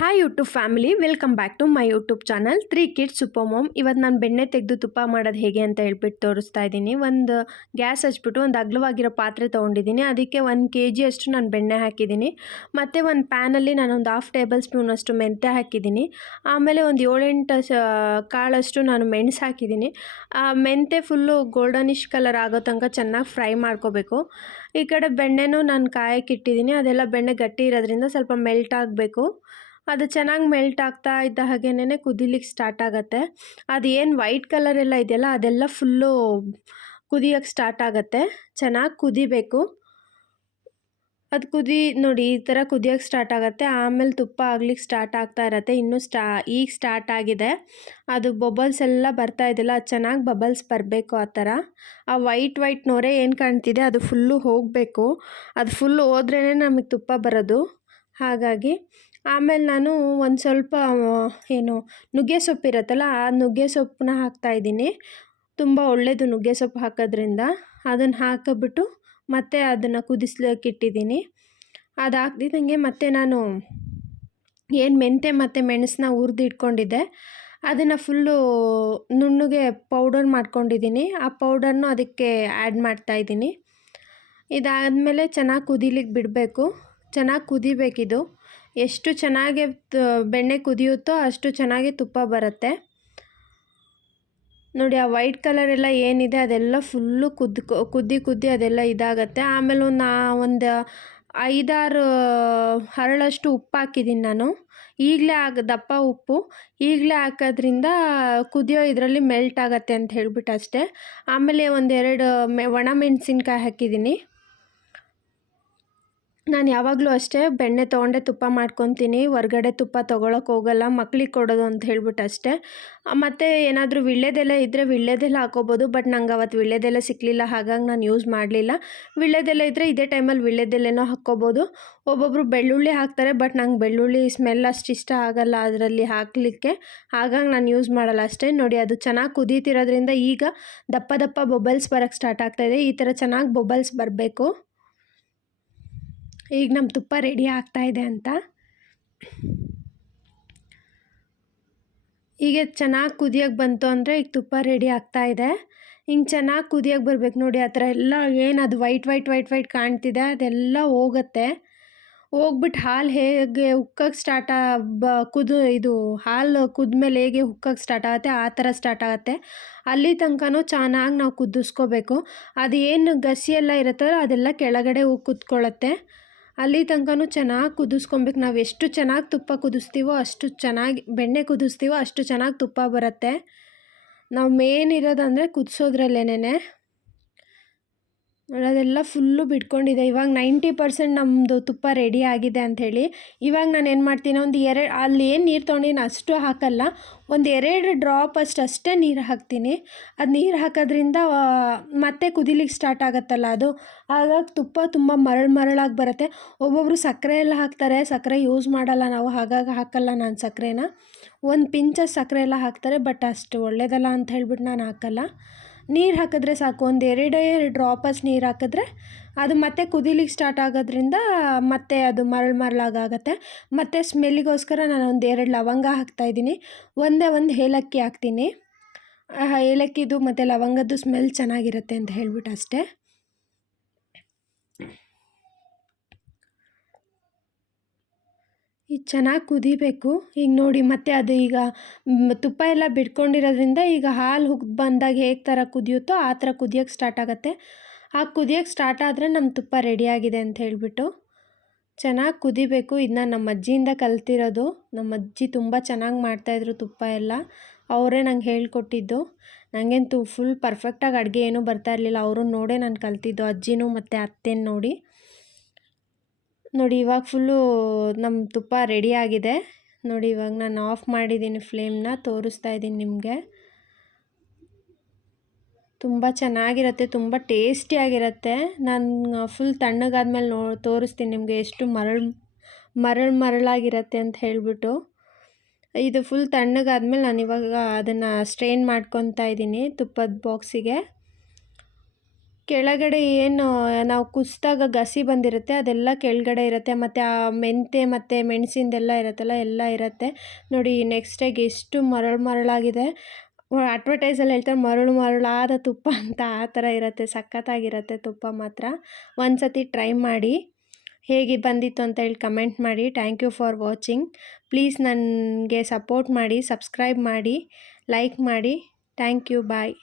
Hi YouTube family welcome back to my YouTube channel three kids super mom ಇವತ್ತು ನಾನು ಬೆಣ್ಣೆ ತೆಗೆದು ತುಪ್ಪ ಮಾಡೋದು ಹೇಗೆ ಅಂತ ಹೇಳ್ಬಿಟ್ಟು ತೋರಿಸ್ತಾ ಇದ್ದೀನಿ. ಒಂದು ಗ್ಯಾಸ್ ಹಚ್ಬಿಟ್ಟು ಒಂದು ಅಗಲವಾಗಿರೋ ಪಾತ್ರೆ ತೊಗೊಂಡಿದ್ದೀನಿ. ಅದಕ್ಕೆ ಒಂದು ಕೆ ಜಿಯಷ್ಟು ನಾನು ಬೆಣ್ಣೆ ಹಾಕಿದ್ದೀನಿ. ಮತ್ತು ಒಂದು ಪ್ಯಾನಲ್ಲಿ ನಾನು ಒಂದು ಹಾಫ್ ಟೇಬಲ್ ಸ್ಪೂನ್ ಅಷ್ಟು ಮೆಂತ್ಯ ಹಾಕಿದ್ದೀನಿ. ಆಮೇಲೆ ಒಂದು ಏಳೆಂಟು ಕಾಳಷ್ಟು ನಾನು ಮೆಣಸು ಹಾಕಿದ್ದೀನಿ. ಆ ಮೆಂತ್ಯ ಫುಲ್ಲು ಗೋಲ್ಡನಿಶ್ ಕಲರ್ ಆಗೋ ತನಕ ಚೆನ್ನಾಗಿ ಫ್ರೈ ಮಾಡ್ಕೋಬೇಕು. ಈ ಕಡೆ ಬೆಣ್ಣೆನೂ ನಾನು ಕಾಯಕ್ಕಿಟ್ಟಿದ್ದೀನಿ ಅದೆಲ್ಲ ಬೆಣ್ಣೆ ಗಟ್ಟಿ ಇರೋದ್ರಿಂದ ಸ್ವಲ್ಪ ಮೆಲ್ಟ್ ಆಗಬೇಕು. ಅದು ಚೆನ್ನಾಗಿ ಮೆಲ್ಟ್ ಆಗ್ತಾ ಇದ್ದ ಹಾಗೇನೆ ಕುದಿಲಿಕ್ಕೆ ಸ್ಟಾರ್ಟ್ ಆಗುತ್ತೆ. ಅದು ಏನು ವೈಟ್ ಕಲರ್ ಎಲ್ಲ ಇದೆಯಲ್ಲ, ಅದೆಲ್ಲ ಫುಲ್ಲು ಕುದಿಯೋಕ್ಕೆ ಸ್ಟಾರ್ಟ್ ಆಗುತ್ತೆ. ಚೆನ್ನಾಗಿ ಕುದಿಬೇಕು. ಅದು ಕುದಿ, ನೋಡಿ, ಈ ಥರ ಕುದಿಯೋಕ್ಕೆ ಸ್ಟಾರ್ಟ್ ಆಗುತ್ತೆ. ಆಮೇಲೆ ತುಪ್ಪ ಆಗ್ಲಿಕ್ಕೆ ಸ್ಟಾರ್ಟ್ ಆಗ್ತಾ ಇರತ್ತೆ. ಇನ್ನೂ ಸ್ಟಾ ಈಗ ಸ್ಟಾರ್ಟ್ ಆಗಿದೆ. ಅದು ಬಬಲ್ಸ್ ಎಲ್ಲ ಬರ್ತಾ ಇದೆಯಲ್ಲ, ಅದು ಚೆನ್ನಾಗಿ ಬಬಲ್ಸ್ ಬರಬೇಕು ಆ ಥರ ಆ ವೈಟ್ ವೈಟ್ ನೋರೆ ಏನು ಕಾಣ್ತಿದೆ, ಅದು ಫುಲ್ಲು ಹೋಗಬೇಕು. ಅದು ಫುಲ್ಲು ಹೋದ್ರೇ ನಮಗೆ ತುಪ್ಪ ಬರೋದು. ಹಾಗಾಗಿ ಆಮೇಲೆ ನಾನು ಒಂದು ಸ್ವಲ್ಪ ಏನು ನುಗ್ಗೆ ಸೊಪ್ಪು ಇರುತ್ತಲ್ಲ, ಆ ನುಗ್ಗೆ ಸೊಪ್ಪನ್ನ ಹಾಕ್ತಾಯಿದ್ದೀನಿ ತುಂಬ ಒಳ್ಳೆಯದು ನುಗ್ಗೆ ಸೊಪ್ಪು ಹಾಕೋದ್ರಿಂದ. ಅದನ್ನು ಹಾಕಿಬಿಟ್ಟು ಮತ್ತೆ ಅದನ್ನು ಕುದಿಸ್ಲಿಕ್ಕೆ ಇಟ್ಟಿದ್ದೀನಿ. ಅದು ಹಾಕ್ದಿದ್ದಂಗೆ ಮತ್ತೆ ನಾನು ಏನು ಮೆಂತೆ ಮತ್ತು ಮೆಣಸನ್ನ ಹುರಿದು ಇಟ್ಕೊಂಡಿದ್ದೆ. ಅದನ್ನು ಫುಲ್ಲು ನುಣ್ಣಗೆ ಪೌಡರ್ ಮಾಡ್ಕೊಂಡಿದ್ದೀನಿ. ಆ ಪೌಡರ್ನು ಅದಕ್ಕೆ ಆ್ಯಡ್ ಮಾಡ್ತಾಯಿದ್ದೀನಿ ಇದಾದಮೇಲೆ ಚೆನ್ನಾಗಿ ಕುದಿಲಿಕ್ಕೆ ಬಿಡಬೇಕು. ಚೆನ್ನಾಗಿ ಕುದಿಬೇಕಿದು. ಎಷ್ಟು ಚೆನ್ನಾಗಿ ಬೆಣ್ಣೆ ಕುದಿಯುತ್ತೋ ಅಷ್ಟು ಚೆನ್ನಾಗಿ ತುಪ್ಪ ಬರುತ್ತೆ. ನೋಡಿ, ಆ ವೈಟ್ ಕಲರ್ ಎಲ್ಲ ಏನಿದೆ ಅದೆಲ್ಲ ಫುಲ್ಲು ಕುದ್ದು ಕುದ್ದಿ ಕುದ್ದಿ ಅದೆಲ್ಲ ಇದಾಗತ್ತೆ. ಆಮೇಲೆ ಒಂದು ಒಂದು ಐದಾರು ಹರಳಷ್ಟು ಉಪ್ಪು ಹಾಕಿದ್ದೀನಿ ನಾನು. ಈಗಲೇ ಆಗ, ದಪ್ಪ ಉಪ್ಪು. ಈಗಲೇ ಹಾಕೋದ್ರಿಂದ ಕುದಿಯೋ ಇದರಲ್ಲಿ ಮೆಲ್ಟ್ ಆಗತ್ತೆ ಅಂತ ಹೇಳ್ಬಿಟ್ಟು ಅಷ್ಟೇ. ಆಮೇಲೆ ಒಂದೆರಡು, ಮೆ, ಒಣ ಮೆಣಸಿನ್ಕಾಯಿ ಹಾಕಿದ್ದೀನಿ. ನಾನು ಯಾವಾಗಲೂ ಅಷ್ಟೇ ಬೆಣ್ಣೆ ತೊಗೊಂಡೆ ತುಪ್ಪ ಮಾಡ್ಕೊತೀನಿ, ಹೊರ್ಗಡೆ ತುಪ್ಪ ತೊಗೊಳಕ್ಕೆ ಹೋಗಲ್ಲ, ಮಕ್ಳಿಗೆ ಕೊಡೋದು ಅಂತ ಹೇಳ್ಬಿಟ್ಟು ಅಷ್ಟೇ. ಮತ್ತು ಏನಾದರೂ ವಿಳ್ಯದೆಲೆ ಇದ್ದರೆ ವಿಳ್ಯದೆಲೆ ಹಾಕೋಬೋದು, ಬಟ್ ನಂಗೆ ಅವತ್ತು ವಿಳ್ಯದೆಲೆ ಸಿಕ್ಕಲಿಲ್ಲ ಹಾಗಾಗಿ ನಾನು ಯೂಸ್ ಮಾಡಲಿಲ್ಲ. ವಿಳ್ಯದೆಲೆ ಇದ್ದರೆ ಇದೇ ಟೈಮಲ್ಲಿ ವಿಳ್ಯದೆಲೆನೂ ಹಾಕ್ಕೋಬೋದು. ಒಬ್ಬೊಬ್ಬರು ಬೆಳ್ಳುಳ್ಳಿ ಹಾಕ್ತಾರೆ, ಬಟ್ ನಂಗೆ ಬೆಳ್ಳುಳ್ಳಿ ಸ್ಮೆಲ್ ಅಷ್ಟು ಇಷ್ಟ ಆಗಲ್ಲ ಅದರಲ್ಲಿ ಹಾಕಲಿಕ್ಕೆ. ಹಾಗಾಗಿ ನಾನು ಯೂಸ್ ಮಾಡಲ್ಲ ಅಷ್ಟೇ. ನೋಡಿ, ಅದು ಚೆನ್ನಾಗಿ ಕುದೀತಿರೋದ್ರಿಂದ ಈಗ ದಪ್ಪ ದಪ್ಪ ಬೊಬಲ್ಸ್ ಬರೋಕ್ಕೆ ಸ್ಟಾರ್ಟ್ ಆಗ್ತಾಯಿದೆ ಈ ಥರ ಚೆನ್ನಾಗಿ ಬೊಬಲ್ಸ್ ಬರಬೇಕು. ಈಗ ನಮ್ಮ ತುಪ್ಪ ರೆಡಿ ಆಗ್ತಾ ಇದೆ ಅಂತ. ಈಗ ಚೆನ್ನಾಗಿ ಕುದಿಯೋಕೆ ಬಂತು ಅಂದರೆ ಈಗ ತುಪ್ಪ ರೆಡಿ ಆಗ್ತಾ ಇದೆ. ಹಿಂಗೆ ಚೆನ್ನಾಗಿ ಕುದಿಯೋಕೆ ಬರಬೇಕು ನೋಡಿ, ಆ ಥರ ಎಲ್ಲ ಏನು ಅದು ವೈಟ್ ವೈಟ್ ವೈಟ್ ವೈಟ್ ಕಾಣ್ತಿದೆ, ಅದೆಲ್ಲ ಹೋಗುತ್ತೆ. ಹೋಗ್ಬಿಟ್ಟು ಹಾಲು ಹೇಗೆ ಉಕ್ಕಕ್ಕೆ ಸ್ಟಾರ್ಟ್ ಬ ಕುದು ಇದು ಹಾಲು ಕುದ್ಮೇಲೆ ಹೇಗೆ ಉಕ್ಕಕ್ಕೆ ಸ್ಟಾರ್ಟ್ ಆಗುತ್ತೆ, ಆ ಥರ ಸ್ಟಾರ್ಟ್ ಆಗುತ್ತೆ. ಅಲ್ಲಿ ತನಕನೂ ಚೆನ್ನಾಗಿ ನಾವು ಕುದಿಸ್ಕೋಬೇಕು. ಅದು ಏನು ಗಸಿ ಎಲ್ಲ ಇರುತ್ತೋ ಅದೆಲ್ಲ ಕೆಳಗಡೆ ಹೋಗಿ ಕುತ್ಕೊಳ್ಳುತ್ತೆ ಅಲ್ಲಿ ತನಕನೂ ಚೆನ್ನಾಗಿ ಕುದಿಸ್ಕೊಬೇಕು. ನಾವು ಎಷ್ಟು ಚೆನ್ನಾಗಿ ತುಪ್ಪ ಕುದಿಸ್ತೀವೋ ಅಷ್ಟು ಚೆನ್ನಾಗಿ, ಬೆಣ್ಣೆ ಕುದಿಸ್ತೀವೋ ಅಷ್ಟು ಚೆನ್ನಾಗಿ ತುಪ್ಪ ಬರುತ್ತೆ. ನಾವು ಮೇನ್ ಇರೋದಂದರೆ ಕುದಿಸೋದ್ರಲ್ಲೇನೆ ಅದೆಲ್ಲ ಫುಲ್ಲು ಬಿಟ್ಕೊಂಡಿದೆ. ಇವಾಗ ನೈಂಟಿ ಪರ್ಸೆಂಟ್ ನಮ್ಮದು ತುಪ್ಪ ರೆಡಿ ಆಗಿದೆ ಅಂಥೇಳಿ. ಇವಾಗ ನಾನು ಏನು ಮಾಡ್ತೀನಿ, ಒಂದು ಎರಡು, ಅಲ್ಲಿ ಏನು ನೀರು ತೊಗೊಂಡಿನಿ ಅಷ್ಟು ಹಾಕಲ್ಲ. ಒಂದು ಎರಡು ಡ್ರಾಪ್ ಅಷ್ಟು ಅಷ್ಟೇ ನೀರು ಹಾಕ್ತೀನಿ. ಅದು ನೀರು ಹಾಕೋದ್ರಿಂದ ಮತ್ತೆ ಕುದಿಲಿಕ್ಕೆ ಸ್ಟಾರ್ಟ್ ಆಗುತ್ತಲ್ಲ ಅದು. ಆಗ ತುಪ್ಪ ತುಂಬ ಮರಳು ಮರಳಾಗಿ ಬರುತ್ತೆ. ಒಬ್ಬೊಬ್ಬರು ಸಕ್ಕರೆ ಎಲ್ಲ ಹಾಕ್ತಾರೆ. ಸಕ್ಕರೆ ಯೂಸ್ ಮಾಡಲ್ಲ ನಾವು, ಹಾಗಾಗಿ ಹಾಕಲ್ಲ ನಾನು ಸಕ್ಕರೆನ. ಒಂದು ಪಿಂಚ ಸಕ್ಕರೆ ಎಲ್ಲ ಹಾಕ್ತಾರೆ, ಬಟ್ ಅಷ್ಟು ಒಳ್ಳೆಯದಲ್ಲ ಅಂತ ಹೇಳ್ಬಿಟ್ಟು ನಾನು ಹಾಕಲ್ಲ. ನೀರು ಹಾಕಿದ್ರೆ ಸಾಕು. ಒಂದು ಎರಡೇ ಎರಡು ಡ್ರಾಪಸ್ ನೀರು ಹಾಕಿದ್ರೆ ಅದು ಮತ್ತೆ ಕುದಿಲಿಕ್ಕೆ ಸ್ಟಾರ್ಟ್ ಆಗೋದ್ರಿಂದ ಮತ್ತೆ ಅದು ಮರಳು ಮರಳಾಗತ್ತೆ ಮತ್ತು ಸ್ಮೆಲ್ಲಿಗೋಸ್ಕರ ನಾನು ಒಂದು ಎರಡು ಲವಂಗ ಹಾಕ್ತಾಯಿದ್ದೀನಿ ಒಂದೇ ಒಂದು ಏಲಕ್ಕಿ ಹಾಕ್ತೀನಿ. ಏಲಕ್ಕಿದು ಮತ್ತು ಲವಂಗದ್ದು ಸ್ಮೆಲ್ ಚೆನ್ನಾಗಿರುತ್ತೆ ಅಂತ ಹೇಳ್ಬಿಟ್ಟು ಅಷ್ಟೇ. ಈಗ ಚೆನ್ನಾಗಿ ಕುದಿಬೇಕು. ಈಗ ನೋಡಿ ಮತ್ತೆ ಅದು ಈಗ ತುಪ್ಪ ಎಲ್ಲ ಬಿಟ್ಕೊಂಡಿರೋದ್ರಿಂದ ಈಗ ಹಾಲು ಹುಗ್ದು ಬಂದಾಗ ಹೇಗೆ ಥರ ಕುದಿಯುತ್ತೋ ಆ ಥರ ಕುದಿಯೋಕ್ಕೆ ಸ್ಟಾರ್ಟ್ ಆಗುತ್ತೆ. ಆ ಕುದಿಯೋಕ್ಕೆ ಸ್ಟಾರ್ಟ್ ಆದರೆ ನಮ್ಮ ತುಪ್ಪ ರೆಡಿಯಾಗಿದೆ ಅಂತ ಹೇಳಿಬಿಟ್ಟು ಚೆನ್ನಾಗಿ ಕುದಿಬೇಕು. ಇದನ್ನ ನಮ್ಮ ಅಜ್ಜಿಯಿಂದ ಕಲ್ತಿರೋದು. ನಮ್ಮ ಅಜ್ಜಿ ತುಂಬ ಚೆನ್ನಾಗಿ ಮಾಡ್ತಾಯಿದ್ರು ತುಪ್ಪ ಎಲ್ಲ. ಅವರೇ ನಂಗೆ ಹೇಳ್ಕೊಟ್ಟಿದ್ದು. ತು ಫುಲ್ ಪರ್ಫೆಕ್ಟಾಗಿ ಅಡುಗೆ ಏನೂ ಬರ್ತಾ ಇರಲಿಲ್ಲ. ಅವರು ನೋಡೇ ನಾನು ಕಲ್ತಿದ್ದು. ಅಜ್ಜಿನೂ ಮತ್ತು ಅತ್ತೆನ ನೋಡಿ. ನೋಡಿ, ಇವಾಗ ಫುಲ್ಲು ನಮ್ಮ ತುಪ್ಪ ರೆಡಿ ಆಗಿದೆ. ನೋಡಿ, ಇವಾಗ ನಾನು ಆಫ್ ಮಾಡಿದ್ದೀನಿ ಫ್ಲೇಮ್ನ ತೋರಿಸ್ತಾ ಇದ್ದೀನಿ ನಿಮಗೆ. ತುಂಬ ಚೆನ್ನಾಗಿರುತ್ತೆ, ತುಂಬ ಟೇಸ್ಟಿಯಾಗಿರುತ್ತೆ ನಾನು ಫುಲ್ ತಣ್ಣಗಾದ್ಮೇಲೆ ನೋ, ತೋರಿಸ್ತೀನಿ ನಿಮಗೆ ಎಷ್ಟು ಮರಳು ಮರಳು ಮರಳಾಗಿರುತ್ತೆ ಅಂತ ಹೇಳಿಬಿಟ್ಟು. ಇದು ಫುಲ್ ತಣ್ಣಗಾದ್ಮೇಲೆ ನಾನು ಇವಾಗ ಅದನ್ನು ಸ್ಟ್ರೈನ್ ಮಾಡ್ಕೊತಾ ಇದ್ದೀನಿ ತುಪ್ಪದ ಬಾಕ್ಸಿಗೆ ಕೆಳಗಡೆ ಏನು, ನಾವು ಕುಸಿದಾಗ ಗಸಿ ಬಂದಿರುತ್ತೆ, ಅದೆಲ್ಲ ಕೆಳಗಡೆ ಇರುತ್ತೆ, ಮತ್ತು ಆ ಮೆಂತೆ ಮತ್ತು ಮೆಣಸಿಂದೆಲ್ಲ ಇರುತ್ತಲ್ಲ, ಎಲ್ಲ ಇರುತ್ತೆ. ನೋಡಿ ನೆಕ್ಸ್ಟಾಗಿ ಎಷ್ಟು ಮರಳು ಮರಳಾಗಿದೆ. ಅಡ್ವರ್ಟೈಸಲ್ಲಿ ಹೇಳ್ತಾರೆ, ಮರಳು ಮರಳಾದ ತುಪ್ಪ ಅಂತ ಆ ಥರ ಇರುತ್ತೆ, ಸಖತ್ತಾಗಿರುತ್ತೆ ತುಪ್ಪ ಮಾತ್ರ. ಒಂದು ಸತಿ ಟ್ರೈ ಮಾಡಿ, ಹೇಗೆ ಬಂದಿತ್ತು ಅಂತ ಹೇಳಿ ಕಮೆಂಟ್ ಮಾಡಿ. Thank you for watching please ನನಗೆ ಸಪೋರ್ಟ್ ಮಾಡಿ, ಸಬ್ಸ್ಕ್ರೈಬ್ ಮಾಡಿ, ಲೈಕ್ ಮಾಡಿ. Thank you bye